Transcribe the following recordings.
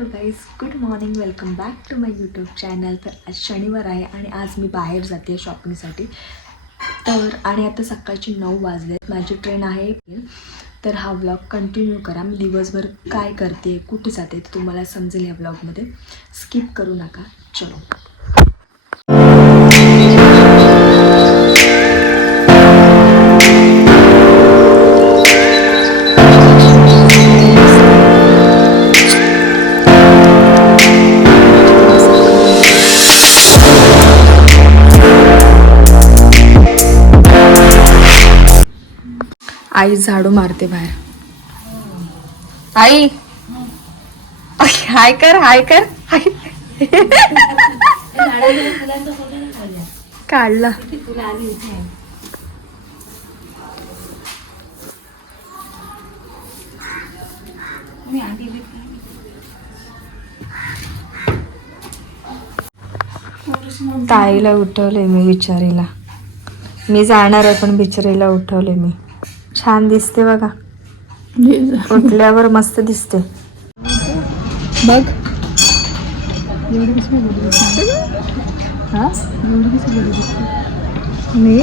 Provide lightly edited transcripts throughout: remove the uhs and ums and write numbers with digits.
Hello guys, good morning. Welcome back to my YouTube channel. तर आज शनिवार आहे आणि आज मी बाहेर जाते शॉपिंगसाठी. आणि आता सकाळचे 9 वाजलेत. माझी ट्रेन आहे. तर हा व्लॉग कंटिन्यू करा. मी दिवसभर काय करते, कुठे जाते ते तुम्हाला समजेल या व्लॉगमध्ये. स्किप करू नका. चलो. आई झाडू मारते बाहेर. आई हाय कर, हाय कर. काढला. ताईला उठवले मी बिचारीला. मी जाणार आहे पण बिचारीला उठवले मी. छान दिसते बघा, उठल्यावर मस्त दिसते बघ. मी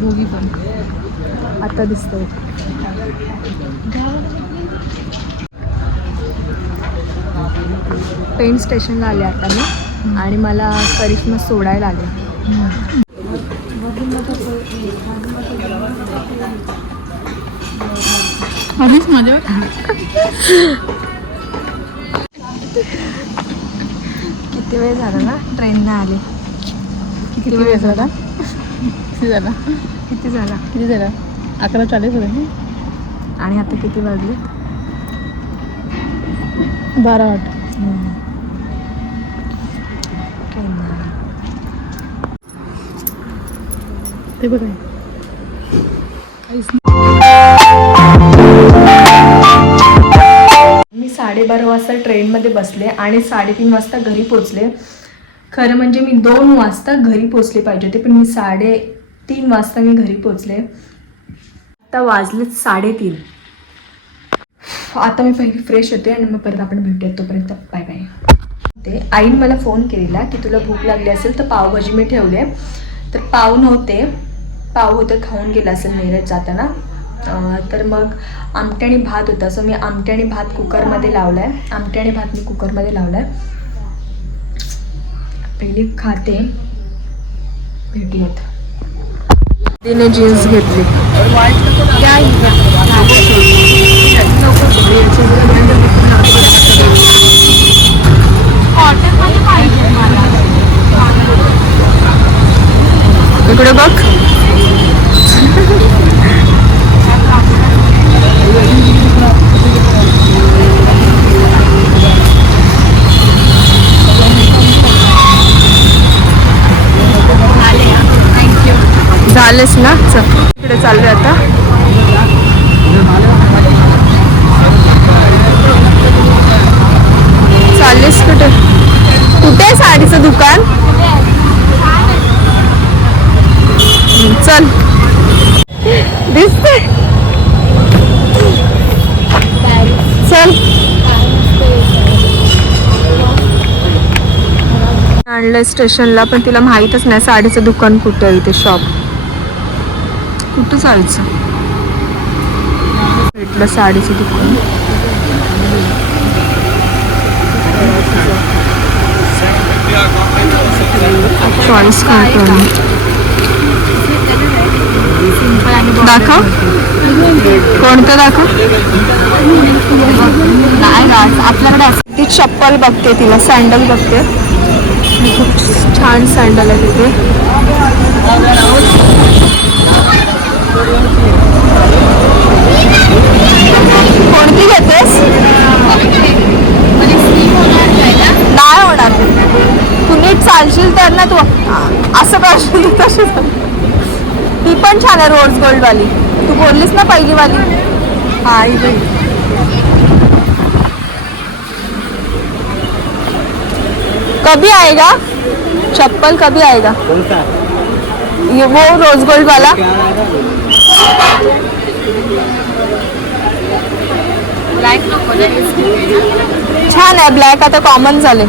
दोघी पण आता दिसते. ट्रेन स्टेशनला आले आता मी आणि मला करिश्मा सोडायला आले. आधीच मजा. किती वेळ झाला ना ट्रेनने आले. किती वेळ झाला? किती झाला 11:40 होते. आणि आता किती वाजले? 12:08. ते बघा. मी 12:30 वाजता ट्रेनमध्ये बसले आणि 3:30 वाजता घरी पोचले. खरं म्हणजे मी 2 वाजता घरी पोचले पाहिजे होते, पण मी 3:30 वाजता मी घरी पोचले. आता वाजले 3:30. आता मी पहिली फ्रेश होते आणि मग परत आपण भेटूया. तोपर्यंत बाय बाय. ते आईने मला फोन केलेला की तुला भूक लागली असेल तर पावभाजी मी ठेवले. तर पाव नव्हते, पाव होतं, खाऊन गेला असेल नेरत जाताना. तर मग आमटी आणि भात होता, सो मी आमटी आणि भात कुकरमध्ये लावला आहे. आमटी आणि भात मी कुकरमध्ये लावला आहे. पहिली खाते. भेटूयात. तिने जीन्स घेतली. इकडे बघ. झालेच ना. इकडे चालले आता. चाललेस कुठे? कुठे साडीचं दुकान? चल. दिसते. चल. आणलंय स्टेशनला, पण तिला माहीतच नाही साडीचं दुकान कुठे आहे. इथे शॉप कुठं जायचं. भेटलं साडीचं दुकान. चॉईस काय करू? दाखव. कोणतं दाखव? आपल्याकडे ती चप्पल बघते, तिला सँडल बघते. खूप छान सँडल आहे तिथे. कोणती घेतेस? नाही होणार. तू नीट चालशील तर ना. तू असं करशील तशी. ती पण छान आहे, रोज गोल्ड वाली. तू बोललीस ना पहिली वाली. हा ही. कभी आएगा चप्पल? कभी आएगा ये वो रोज गोल्ड वाला? छान आहे ब्लॅक आता कॉमन झाले.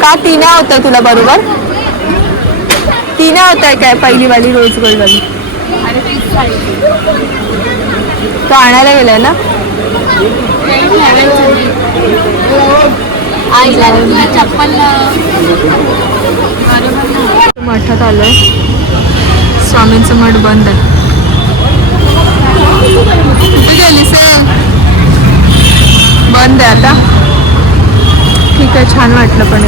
का तिन्या होत आहे तुला बरोबर? तिन्या होत आहे काय पहिली वाली रोज गोल्ड वाली? तो आणायला गेलाय ना? मठात आलोय. स्वामींचं मठ बंद आहे. कुठे गेलीस? बंद आहे आता. ठीक आहे, छान वाटलं पण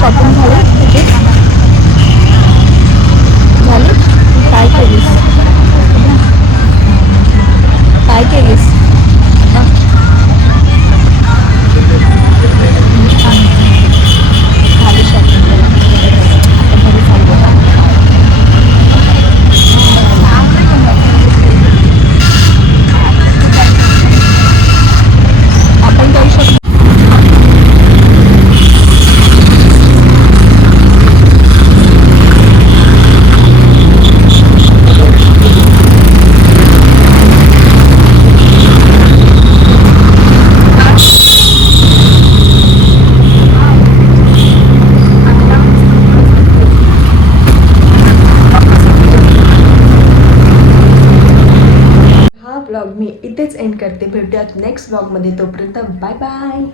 शॉपिंग झाली तुझी? झाली? काय केलीस? काय केलीस? झाली शॉपिंग. आता घरी चाललो. आपण जाऊ शकतो. ब्लॉग मी इथेच एंड करते. भेटूयात नेक्स्ट ब्लॉगमध्ये. तोपर्यंत बाय बाय.